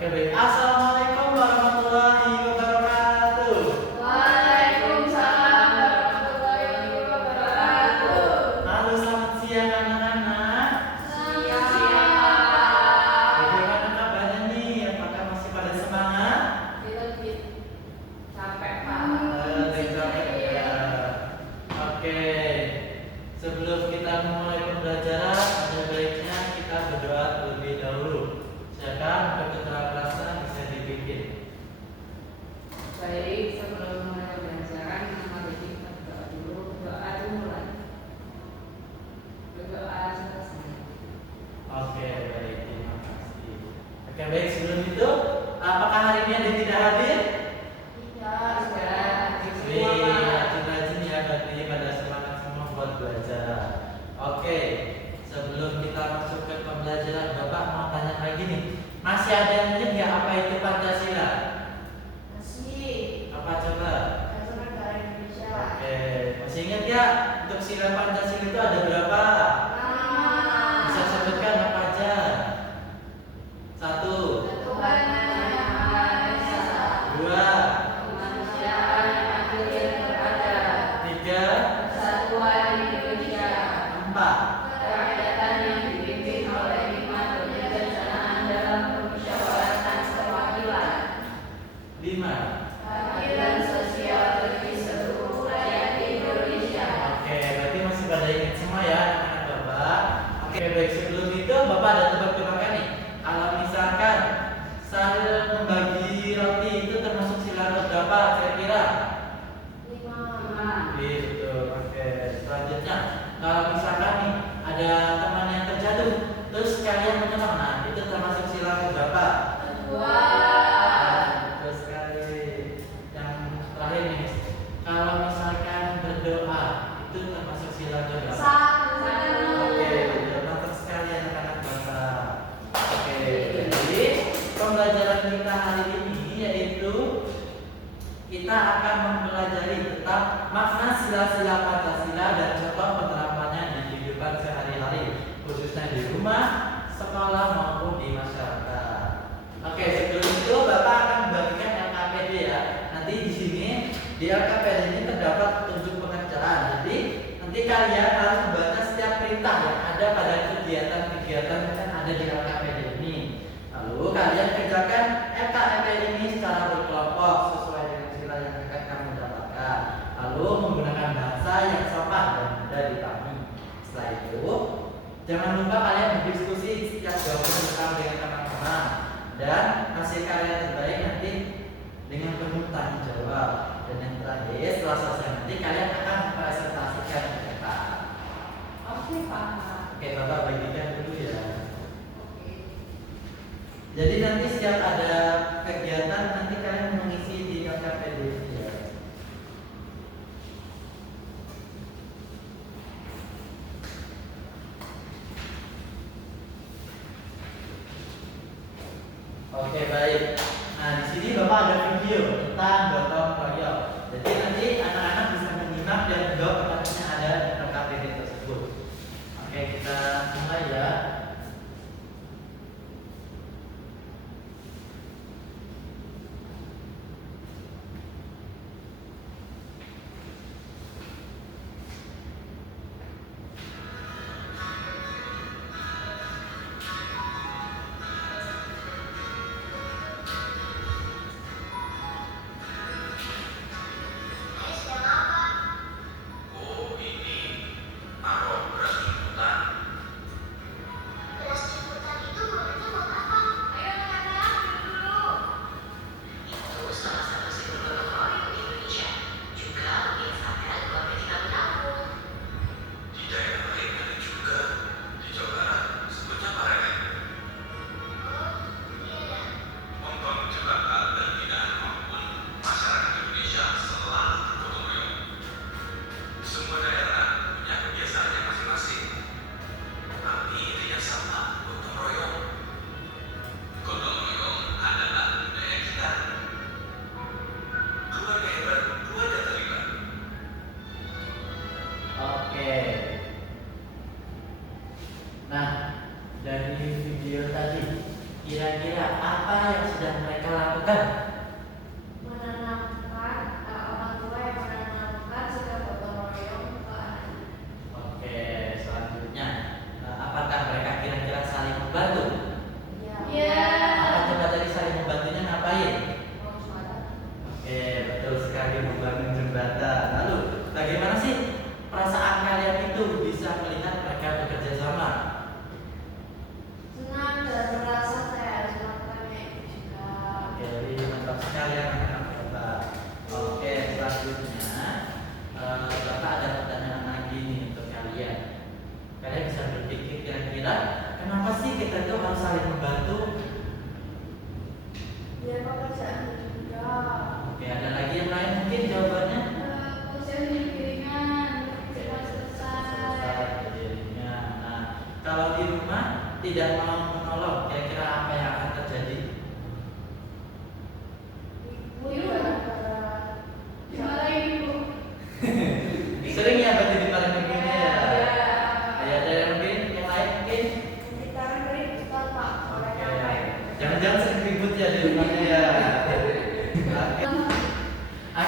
Oke, baik. Assalamualaikum warahmatullahi wabarakatuh. Waalaikumsalam warahmatullahi wabarakatuh. Halo, selamat siang anak-anak. Siang. Bagaimana kabarnya nih? Apakah masih pada semangat? Kita capek, Pak. Capek ya. Oke. Sebelum kita memulai pembelajaran, ada baiknya kita berdoa terlebih dahulu. Silakan berketerangan rasa bisa dibikin. Baik, sebelum mulai pembelajaran, mari kita berdoa dulu. Doa dimulai. Berdoa selesai. Oke, baik. Terima kasih. Oke, baik. Sebelum itu, apakah hari ini ada yang tidak hadir? Sudah. Wih, rajin-rajin ya, berarti pada semangat semua buat belajar. Oke, sebelum kita masuk ke pembelajaran, Bapak mau tanya lagi nih. Masih ada yang ingat nggak apa itu Pancasila? Apa coba? Oke, masih ingat ya untuk sila Pancasila itu ada berapa? Bisa sebutkan apa aja? 1, 2, 3, 4. Lima. Oke, berarti masih pada ingat semua ya anak-anak Bapak. Oke, baik, sebelum itu Bapak ada tebak-tebakan nih. Kalau misalkan sambil membagi roti itu termasuk sila berapa kira-kira? Gitu. Oke, selanjutnya kalau misalkan nih ada teman yang terjatuh terus kalian menolong, nah itu termasuk sila berapa? Betul sekali. Yang terakhir nih, kalau misalkan berdoa itu termasuk sila berapa? Oke, mantap sekali anak-anak Bapak. Oke, jadi pembelajaran kita hari ini yaitu kita akan mempelajari tentang makna sila-sila Pancasila dan contoh penerapannya di kehidupan sehari-hari, khususnya di rumah, sekolah maupun di masyarakat. Oke, sebelum itu Bapak akan membagikan LKPD ya. Nanti di sini di LKPD ini terdapat petunjuk pengerjaan. Jadi nanti kalian harus membaca setiap perintah yang ada pada kegiatan-kegiatan yang ada di LKPD ini. Lalu kalian kerjakan LKPD ini secara berkelompok sesuai dengan sila yang akan kamu dapatkan. Lalu menggunakan bahasa yang sopan dan mudah dipahami. Setelah itu, jangan lupa kalian berdiskusi setiap jawaban bersama dengan teman-teman dan hasil karya terbaik nanti dengan penuh tanya jawab. Dan yang terakhir, setelah selesai nanti kalian akan mempresentasikan mereka. Oke, Pak. Oke, Bapak bagikan dulu ya. Jadi nanti setiap ada kegiatan nanti kalian mengisi di LKPD ini ya. Oke, baik. Nah, di sini Bapak ada video tentang gotong royong. Jadi nanti anak-anak bisa menyimak dan menjawab pertanyaan yang ada di LKPD tersebut. Oke, kita mulai ya.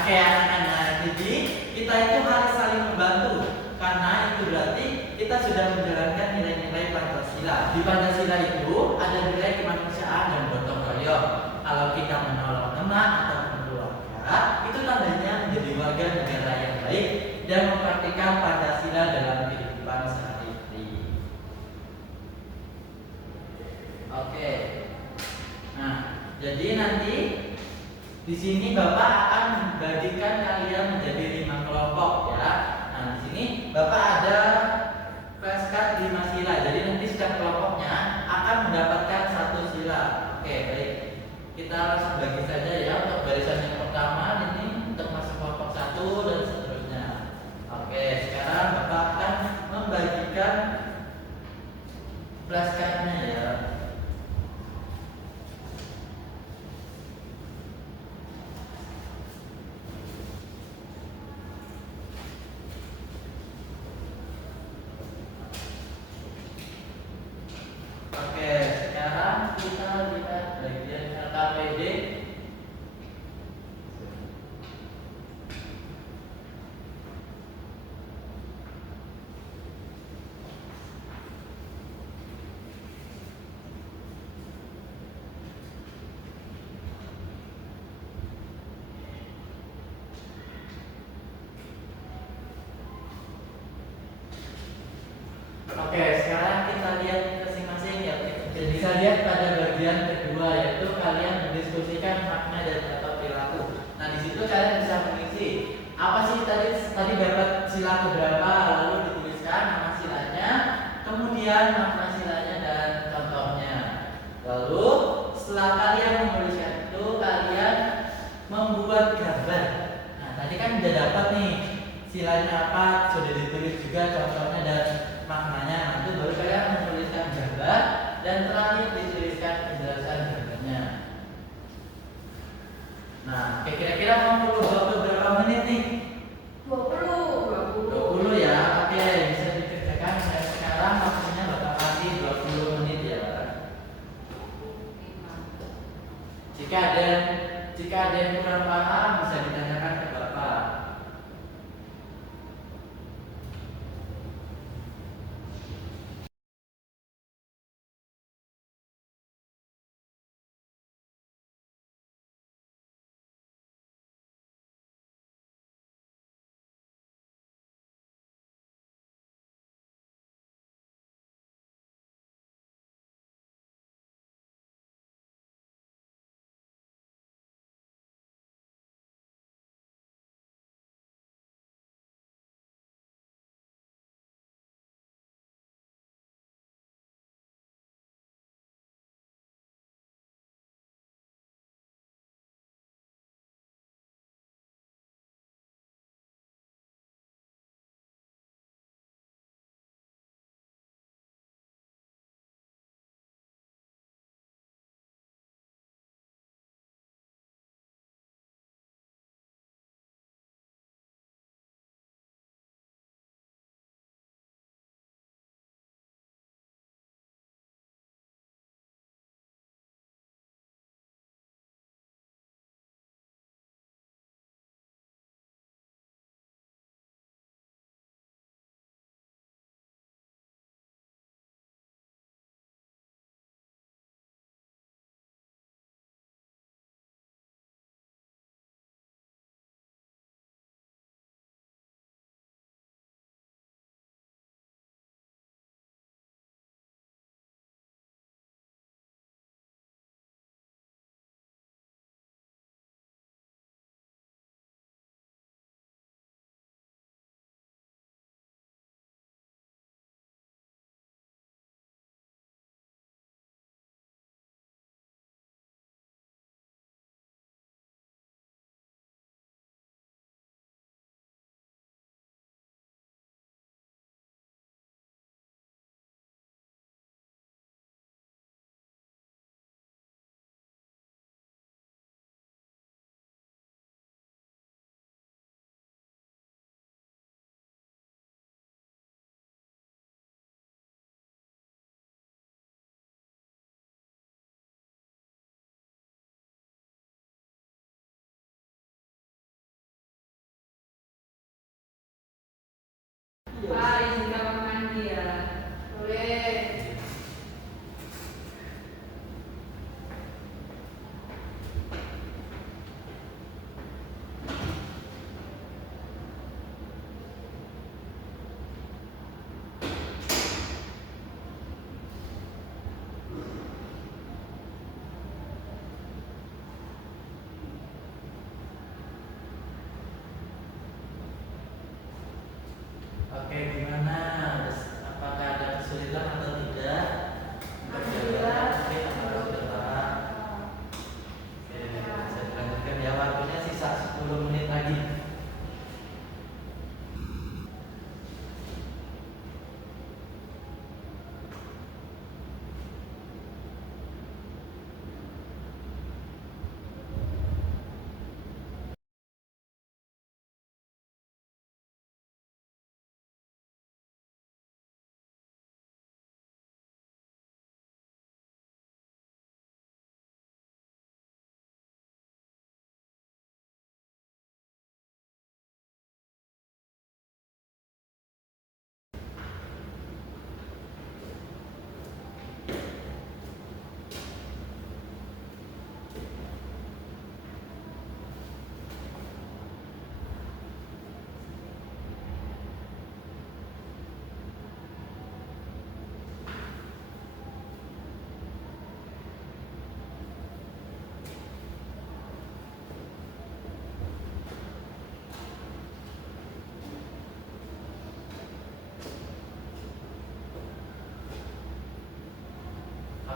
Oke anak-anak, jadi kita itu harus saling membantu karena itu berarti kita sudah menjalankan nilai-nilai Pancasila. Di Pancasila itu ada nilai kemanusiaan dan gotong royong. Kalau kita menolong teman atau keluarga, itu tandanya menjadi warga negara yang baik dan mempraktikkan Pancasila dalam kehidupan sehari-hari. Oke. Nah, jadi nanti di sini Bapak akan membagikan kalian menjadi 5 kelompok ya. Nah, di sini Bapak ada flashcard 5 sila. Jadi nanti setiap kelompoknya akan mendapatkan 1 sila. Oke, baik. Kita langsung bagi saja ya untuk barisan yang pertama ini untuk masuk kelompok 1 dan seterusnya. Oke, sekarang Bapak akan membagikan flashcardnya ya. Oke, sekarang kita lihat bagian LKPD. Oke, sekarang kita lihat masing-masing ya. Jadi bisa lihat pada bagian kedua yaitu kalian mendiskusikan makna dan atau perilaku. Nah, di situ kalian bisa mengisi apa sih tadi dapat sila keberapa, lalu dituliskan nama silanya, kemudian makna silanya dan contohnya. Lalu setelah kalian menuliskan itu kalian membuat gambar. Nah, tadi kan udah dapat nih silanya apa, sudah ditulis juga contohnya dan maknanya. Nanti baru kalian menuliskan gambar dan terakhir dituliskan penjelasan gambarnya. Nah, kira-kira mau perlu waktu berapa menit nih? 20 ya. Oke, bisa dikerjakan saya sekarang waktunya Bapak kasih 20 menit ya. Jika ada yang kurang paham bisa ditanyakan ke Bapak.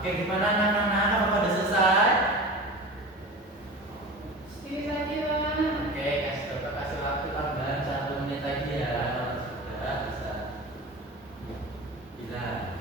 Oke, gimana anak-anak? Apakah udah selesai? Sedikit lagi, Pak. Oke, kasih waktu tambahan 1 menit lagi ya. Kalau sudah bisa bilang.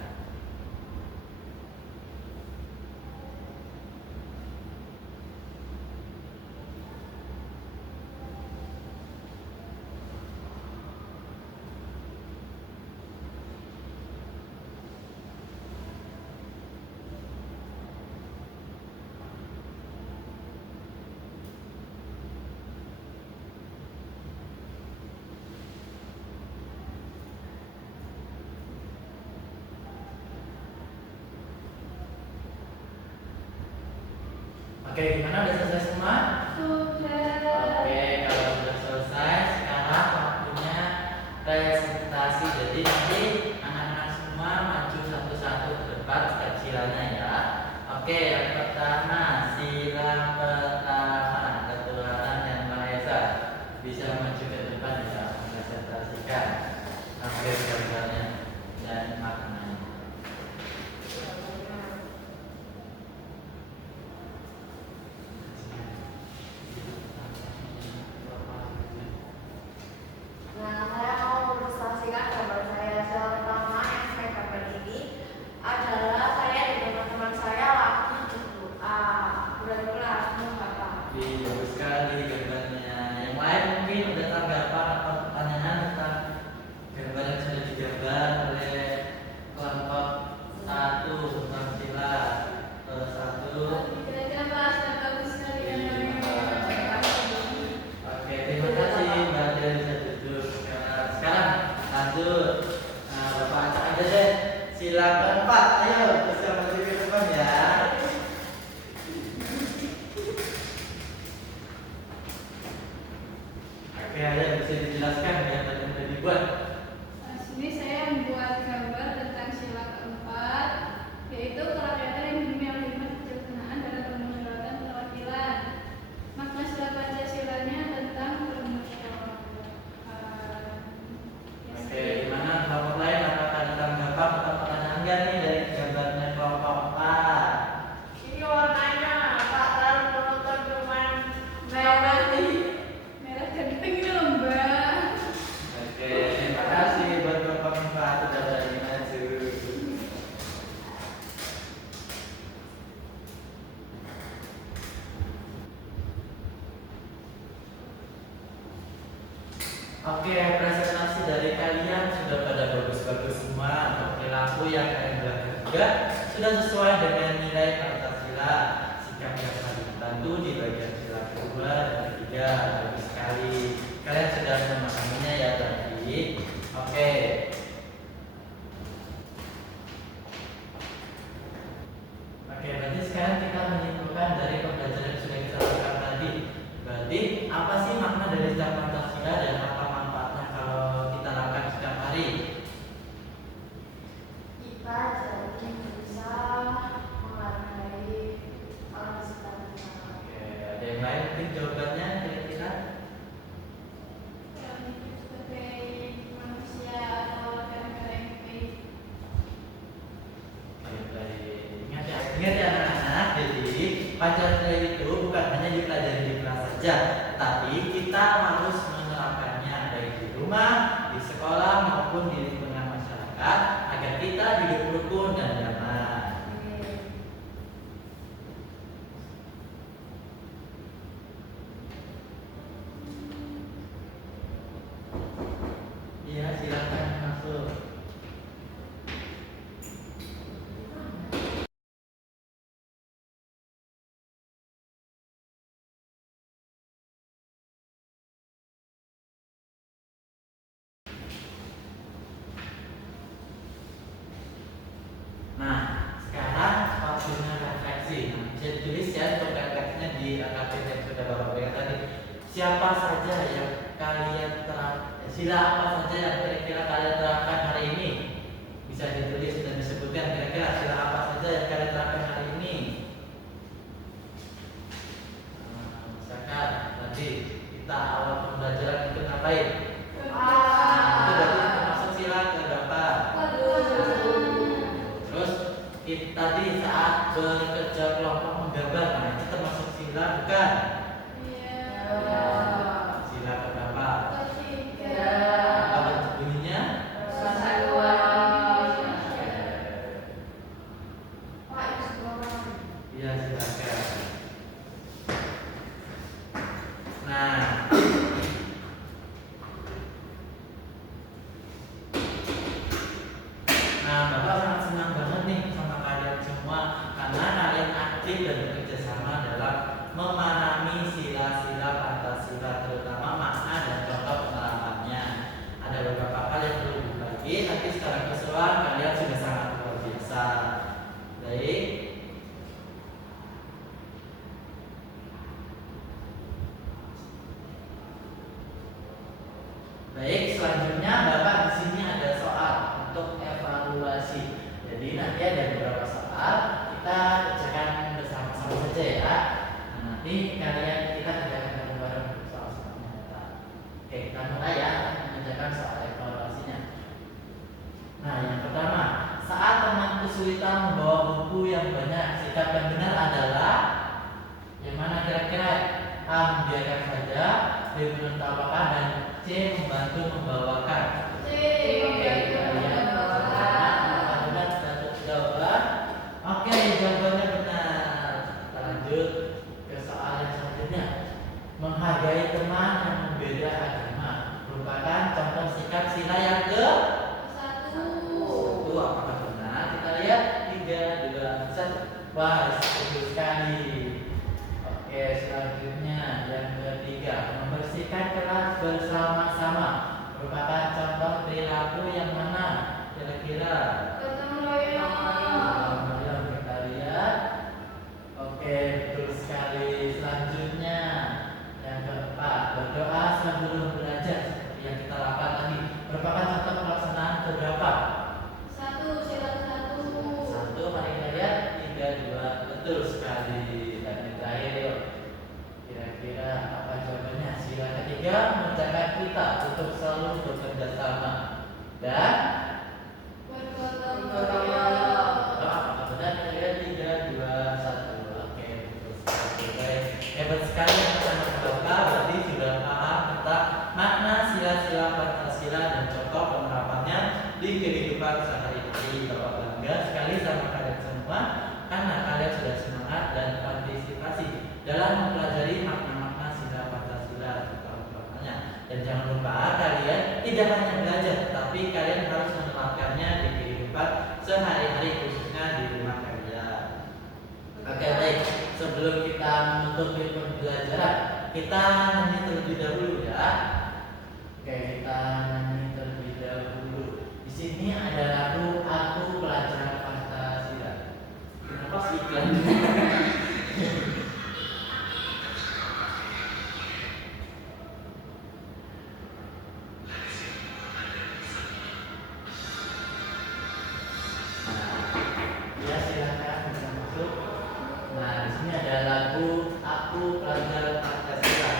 Oke, gimana? Udah selesai semua? Sudah. Oke, kalau sudah selesai, sekarang waktunya presentasi. Jadi nanti anak-anak semua maju satu-satu ke depan setiap silanya ya. Oke, yang pertama sila pertama, Ketuhanan Yang Maha Esa. Bisa maju ke depan ya, presentasikan. Oke, gambarnya dan maknanya. Nah, saya mau mempresentasikan gambar saya. Sila pertama yang saya gambar ini adalah saya dan teman-teman saya lagi berdoa. Mulai langsung Bapak. Bagus sekali gambarnya. Yang lain mungkin ada tanggapan atau pertanyaan tentang gambar yang sudah digambar oleh kelompok 1 tentang sila satu. Kira-kira Pak, sudah bagus sekali gambarnya. Oke, terima kasih Mbak Dia bisa duduk. Sekarang lanjut. Nah, Bapak acak aja deh. Sila keempat, ayo bisa maju ke depan ya. Oke, ayo bisa dijelaskan ya tadi udah dibuat. Nah, sini saya membuat gambar tentang sila keempat, yaitu kerakyatan yang dimiliki hikmat kebijaksanaan dalam permusyawaratan perwakilan. Makna sila Pancasilanya tentang permusyawaratan. Oke, gimana kelompok lain? Apakah ada tanggapan atau pertanyaan nggak nih dari gambarnya kelompok 4? Ini warnanya Pak terlalu monoton cuman merah nih. Merah dan pink ini loh, Mbak. Oke, terima kasih buat kelompok 4 sudah berani maju. Oke, presentasi dari kalian sudah pada bagus-bagus semua. Untuk perilaku yang kalian belajar juga sudah sesuai dengan nilai Pancasila. Sikap yang saling membantu di bagian sila kedua dan ketiga. Bagus sekali. Kalian sudah memahaminya ya tadi. Oke. Oke, berarti sekarang kita menyimpulkan dari pembelajaran yang sudah kita lakukan tadi. Berarti apa sih makna dari sikap Pancasila dan apa manfaatnya kalau kita lakukan setiap hari? Kita jadi bisa menghargai orang sekitar kita. Oke, ada yang lain mungkin jawabannya kira-kira? Hidup sebagai manusia atau warga negara yang baik. Baik. Ingat ya anak-anak. Jadi Pancasila itu bukan hanya dipelajari di kelas saja, tapi kita harus menerapkannya baik di rumah, di sekolah maupun di lingkungan masyarakat agar kita hidup rukun dan damai. Iya, silakan masuk. Nah, sekarang waktunya refleksi. Nah, bisa ditulis ya untuk refleksinya di KTP yang sudah Bapak berikan tadi. Siapa saja yang kalian sila apa saja yang kira-kira kalian terapkan hari ini? Bisa ditulis dan disebutkan kira-kira sila apa saja yang kalian terapkan hari ini. Misalkan tadi kita awal pembelajaran itu ngapain? Itu berarti termasuk sila keberapa? Terus tadi saat bekerja kelompok menggambar. Nah, itu termasuk sila bukan? Iya. Sila keberapa? Ketiga. Apa bentuk bunyinya? Pak, itu sekolah. Iya, silakan. Nah, Bapak sangat senang banget nih sama kalian semua karena kalian aktif dan bekerja sama dalam memahami sila-sila Pancasila, terutama makna dan contoh penerapannya. Ada beberapa hal yang perlu dibagi, tapi secara keseluruhan kalian sudah sangat luar biasa. Baik. Baik, selanjutnya Bapak di sini ada soal untuk evaluasi. Jadi nanti ada beberapa soal kita kerjakan bersama-sama saja ya. Nah, nanti kita kerjakan bareng-bareng soal-soalnya. Oke, kita mulai ya mengerjakan soal evaluasinya. Nah, yang pertama, saat teman kesulitan membawa buku yang banyak, sikap yang benar adalah yang mana kira-kira? A. Membiarkan saja, B. Menertawakan, dan C. Membantu membawakan. C. Membantu membawakan. Benar, satu jawaban. Oke, jawabannya benar. Kita lanjut ke soal yang selanjutnya. Menghargai teman yang berbeda agama merupakan contoh sikap sila yang ke Satu. apakah benar? Kita lihat 3, 2, 1. Wah, setuju sekali. Oke, selanjutnya yang ketiga, membersihkan kelas bersama-sama merupakan contoh perilaku yang mana? Kira-kira? Gotong royong. Kita lihat. Oke, betul sekali. Selanjutnya yang keempat, berdoa sebelum belajar seperti yang kita lakukan tadi merupakan contoh pelaksanaan keberapa? Satu. Sila ke-1. 1, mari kita lihat. 3, 2, betul sekali. Dan yang terakhir yuk, kira-kira apa jawabannya? Sila ketiga, menjaga kita untuk selalu bekerja sama dan Bergotong royong. apakah benar? Kita lihat 3, 2, 1. Oke, betul sekali. Baik, hebat sekali anak-anak Bapak, berarti sudah paham tentang makna sila-sila Pancasila dan contoh penerapannya di kehidupan sehari-hari. Bapak bangga sekali sama kalian semua karena kalian sudah semangat dan partisipasi dalam mempelajari makna-makna sila Pancasila dan penerapannya. Dan jangan lupa kalian tidak hanya belajar, tapi kalian harus menerapkannya di kehidupan sehari-hari, khususnya di rumah kalian. Oke, baik. Sebelum kita menutup pembelajaran, kita nyanyi terlebih dahulu ya. Oke, kita nyanyi terlebih dahulu. Di sini ada lagu Aku Pelajar Pancasila. Kenapa sih iklan? Ya, silakan bisa masuk. Nah, di sini ada lagu Aku Pelajar Pancasila.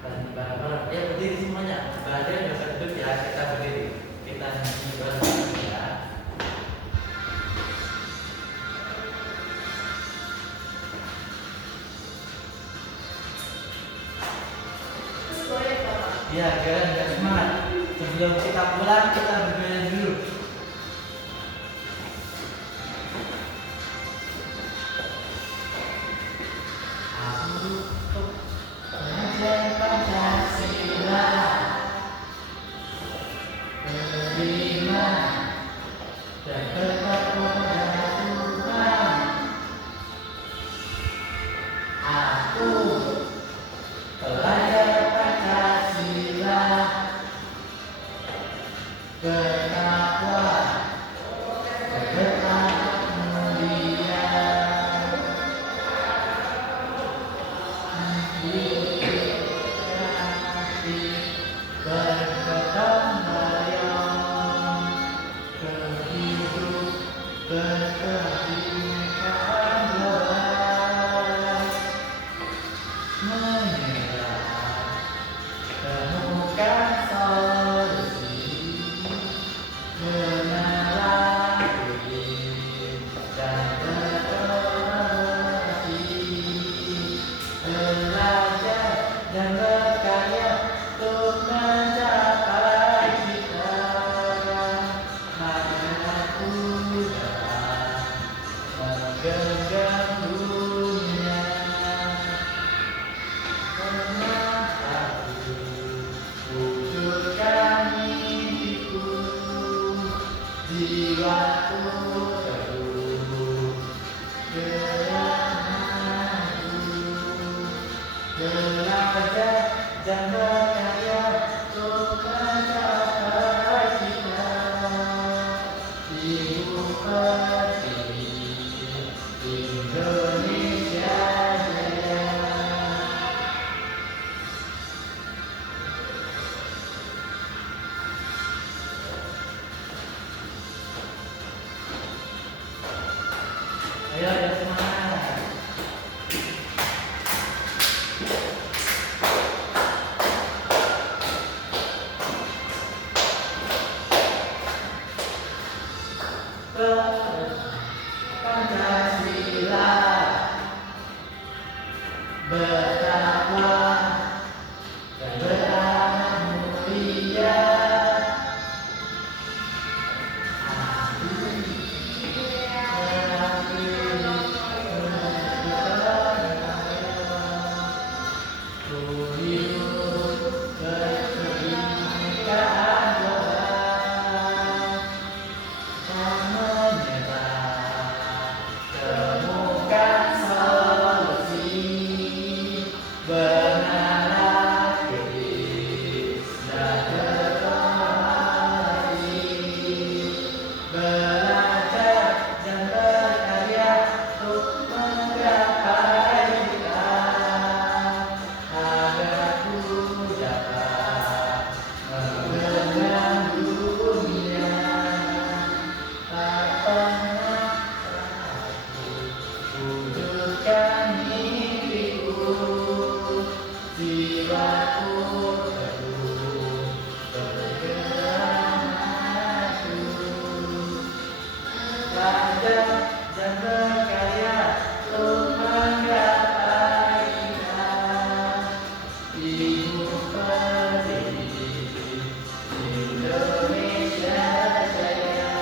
Dan bareng-bareng ya berdiri semuanya. Badan nggak usah duduk ya, kita berdiri. Kita nyanyi bareng ya. Boleh, Bapak. Ya, kalian jangan semangat. Sebelum kita pulang, kita bergoyang dulu. Aku pelajar Pancasila, menerima dan bertakwa pada Tuhan. Aku pelajar Pancasila, bertakwa dan berkarya untuk mencapai cita hidup pertiwi Indonesia Jaya. Ayo semangat. Pancasila bertakwa dan beramal mulia. Belajar dan berkarya untuk menggapai cita agar ku dapat mengenang dunia. Tak pernah aku wujudkan mimpiku, jiwaku teguh bergerak maju. Belajar dan berkarya untuk menggapai cita hidup pertiwi Indonesia Jaya.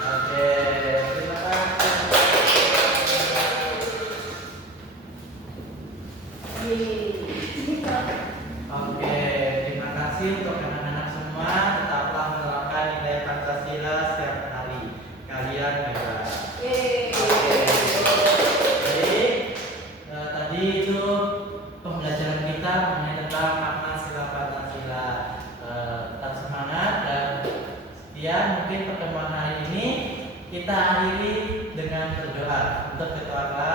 Oke, terima kasih. Oke, terima kasih untuk anak-anak semua. Tetaplah menerapkan nilai Pancasila setiap hari. Kalian hebat. Jadi tadi itu pembelajaran kita mengenai tentang makna sila Pancasila. Tetap semangat dan sekian mungkin pertemuan hari ini kita akhiri dengan berdoa untuk ketua kelas.